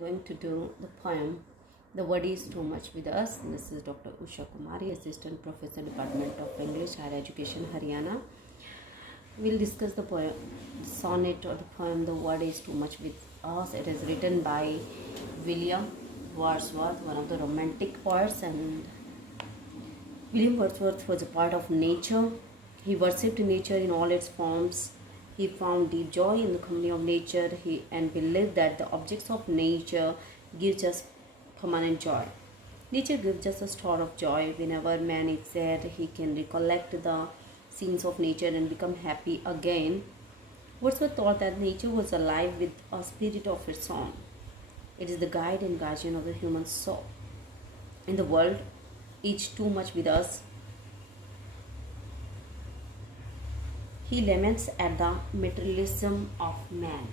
going to do the poem The Word Is Too Much with Us. This is Dr. Usha Kumari, Assistant Professor, Department of English, Higher Education, Haryana. We'll discuss the poem, sonnet or the poem The Word Is Too Much with Us. It is written by William Wordsworth, one of the romantic poets, and William Wordsworth was a part of nature. He worshipped nature in all its forms. He found deep joy in the company of nature and believed that the objects of nature gives us permanent joy. Nature gives us a store of joy. Whenever man is sad, he can recollect the scenes of nature and become happy again. Wordsworth thought that nature was alive with a spirit of its own. It is the guide and guardian of the human soul. In the world, each too much with us, he laments at the materialism of man.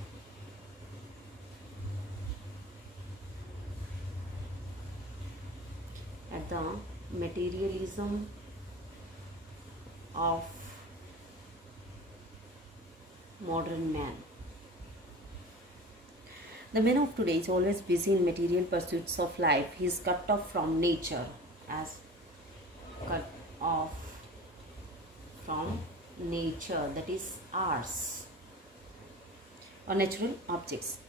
At the materialism of modern man. The man of today is always busy in material pursuits of life. He is cut off from nature, as cut off from nature, that is ours, or natural objects.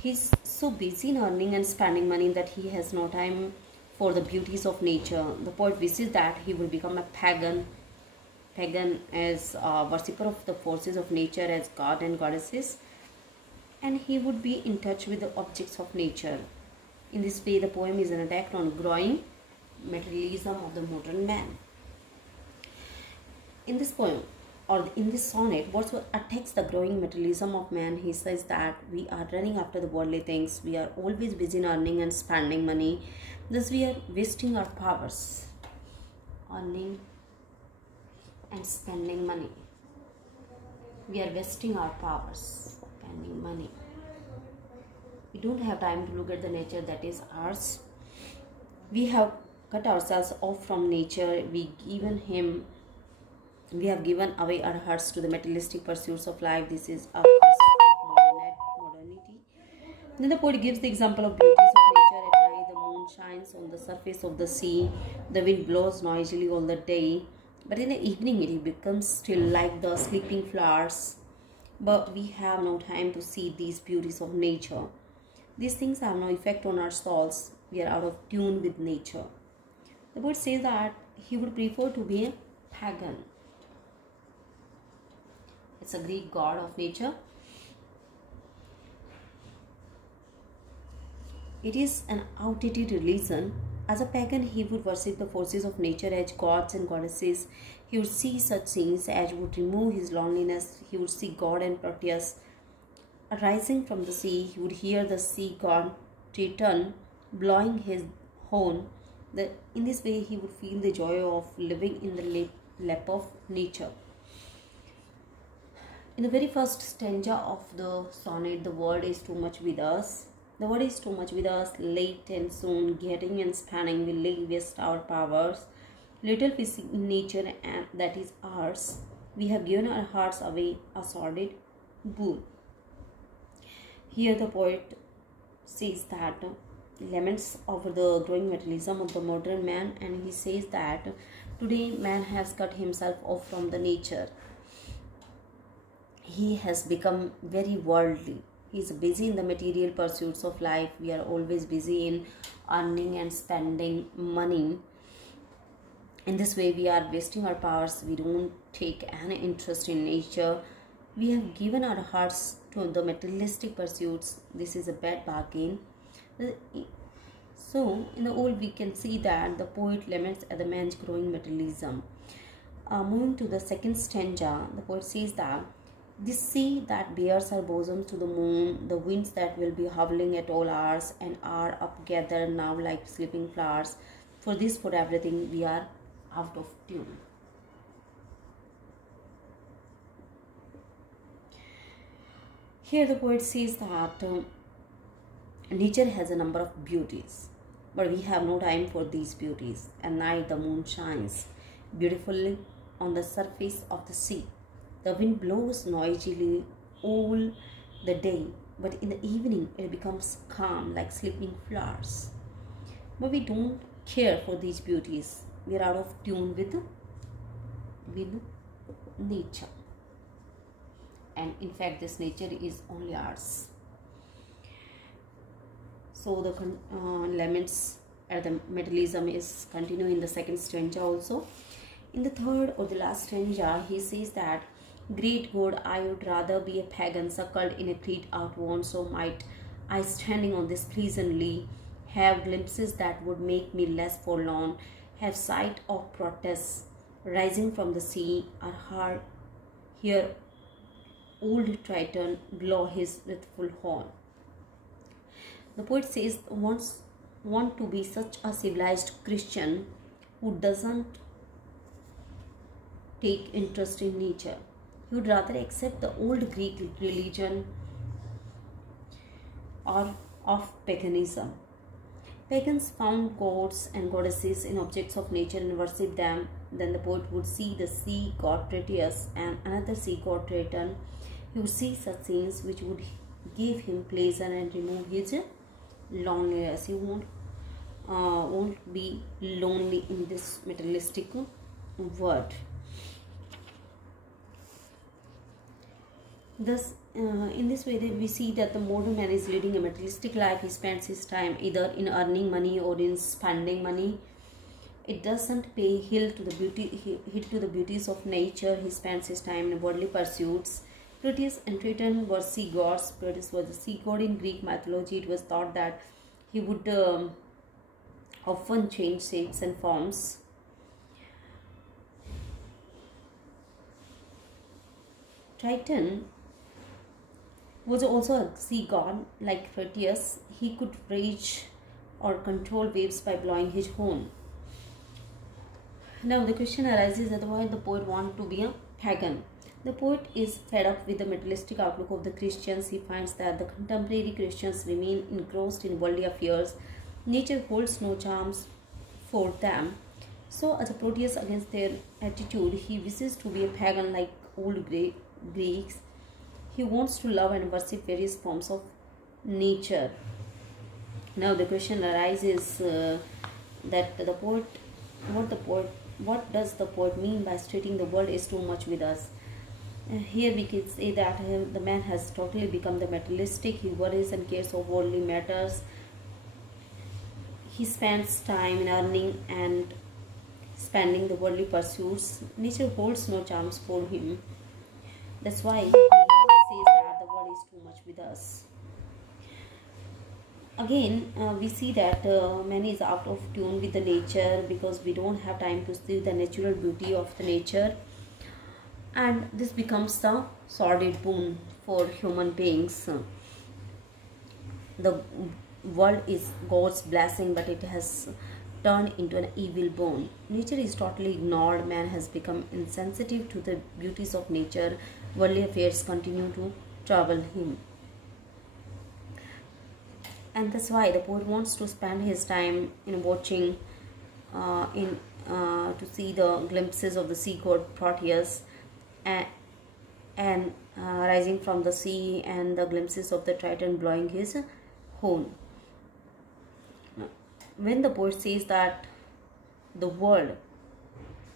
He's so busy in earning and spending money that he has no time for the beauties of nature. The poet wishes that he will become a pagan as a worshipper of the forces of nature as god and goddesses, and he would be in touch with the objects of nature. In this way, the poem is an attack on growing materialism of the modern man. In this poem, or in this sonnet, Wordsworth attacks the growing materialism of man. He says that we are running after the worldly things. We are always busy in earning and spending money. Thus, we are wasting our powers. Earning and spending money. We are wasting our powers, spending money. We don't have time to look at the nature that is ours. We have cut ourselves off from nature. We have given away our hearts to the materialistic pursuits of life. This is a curse of modernity. Then the poet gives the example of beauties of nature. At night, the moon shines on the surface of the sea. The wind blows noisily all the day. But in the evening, it becomes still like the sleeping flowers. But we have no time to see these beauties of nature. These things have no effect on our souls. We are out of tune with nature. The poet says that he would prefer to be a pagan. It's a Greek god of nature. It is an outdated religion. As a pagan, he would worship the forces of nature as gods and goddesses. He would see such things as would remove his loneliness. He would see God and Proteus arising from the sea. He would hear the sea god Triton blowing his horn. In this way, he would feel the joy of living in the lap of nature. In the very first stanza of the sonnet, the word is too much with us. The word is too much with us. Late and soon, getting and spanning will lay waste our powers. Little we see in nature, and that is ours. We have given our hearts away, a sordid boon. Here the poet says that laments over the growing materialism of the modern man, and he says that today man has cut himself off from the nature. He has become very worldly. He is busy in the material pursuits of life. We are always busy in earning and spending money. In this way, we are wasting our powers. We don't take any interest in nature. We have given our hearts to the materialistic pursuits. This is a bad bargain. So, in the whole, we can see that the poet laments at the man's growing materialism. Moving to the second stanza, the poet says that this sea that bears our bosoms to the moon, the winds that will be howling at all hours and are up gathered now like sleeping flowers. For this, for everything, we are out of tune. Here the poet says that nature has a number of beauties, but we have no time for these beauties. At night, the moon shines beautifully on the surface of the sea. The wind blows noisily all the day, but in the evening it becomes calm like sleeping flowers. But we don't care for these beauties. We are out of tune with nature. And in fact, this nature is only ours. So the laments at the materialism is continuing in the second stanza also. In the third or the last stanza, he says that, great God, I would rather be a pagan suckled in a creed outworn, so might I, standing on this pleasantly, have glimpses that would make me less forlorn, have sight of protests rising from the sea, or hear old Triton blow his wrathful horn. The poet says, want to be such a civilized Christian who doesn't take interest in nature. He would rather accept the old Greek religion or of paganism. Pagans found gods and goddesses in objects of nature and worshipped them. Then the poet would see the sea god Proteus and another sea god Triton. He would see such scenes which would give him pleasure and remove his loneliness. He won't be lonely in this materialistic world. Thus, in this way, we see that the modern man is leading a materialistic life. He spends his time either in earning money or in spending money. It doesn't pay heed to the beauties of nature. He spends his time in worldly pursuits. Proteus and Triton were sea gods. Proteus was a sea god in Greek mythology. It was thought that he would often change shapes and forms. Triton was also a sea god like Proteus. He could rage or control waves by blowing his horn. Now the question arises that why the poet wants to be a pagan. The poet is fed up with the materialistic outlook of the Christians. He finds that the contemporary Christians remain engrossed in worldly affairs. Nature holds no charms for them. So as a protest against their attitude, he wishes to be a pagan like old Greeks. He wants to love and worship various forms of nature. Now the question arises that the poet, what does the poet mean by stating the world is too much with us? Here we can say that the man has totally become the materialistic. He worries and cares of worldly matters. He spends time in earning and spending the worldly pursuits. Nature holds no charms for him. That's why he says that the world is too much with us. Again, we see that man is out of tune with the nature because we don't have time to see the natural beauty of the nature. And this becomes the sordid boon for human beings. The world is God's blessing, but it has turned into an evil boon. Nature is totally ignored. Man has become insensitive to the beauties of nature. Worldly affairs continue to trouble him. And that's why the poet wants to spend his time in watching, to see the glimpses of the sea god Proteus and rising from the sea, and the glimpses of the Triton blowing his horn. When the poet says that the world,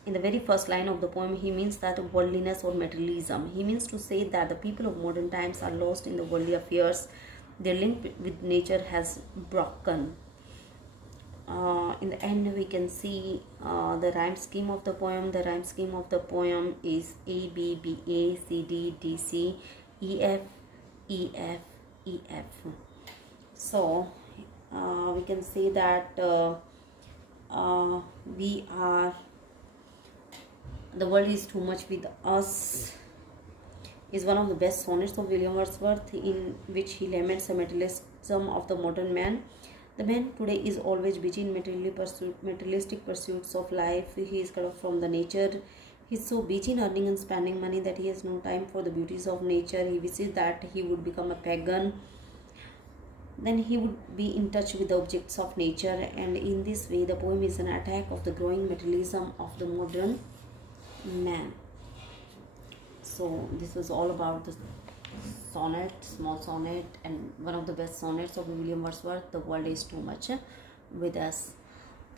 in the very first line of the poem, he means that worldliness or materialism. He means to say that the people of modern times are lost in the worldly affairs. Their link with nature has broken. In the end, we can see the rhyme scheme of the poem. The rhyme scheme of the poem is A, B, B, A, C, D, D, C, E, F, E, F, E, F. So we can say that the world is too much with us is one of the best sonnets of William Wordsworth, in which he laments the materialism of the modern man. The man today is always busy in materialistic pursuits of life. He is cut off from the nature. He is so busy in earning and spending money that he has no time for the beauties of nature. He wishes that he would become a pagan. Then he would be in touch with the objects of nature. And in this way, the poem is an attack of the growing materialism of the modern man. So this was all about the sonnet, small sonnet, and one of the best sonnets of William Wordsworth, "The world is too much with us."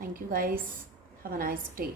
Thank you guys. Have a nice day.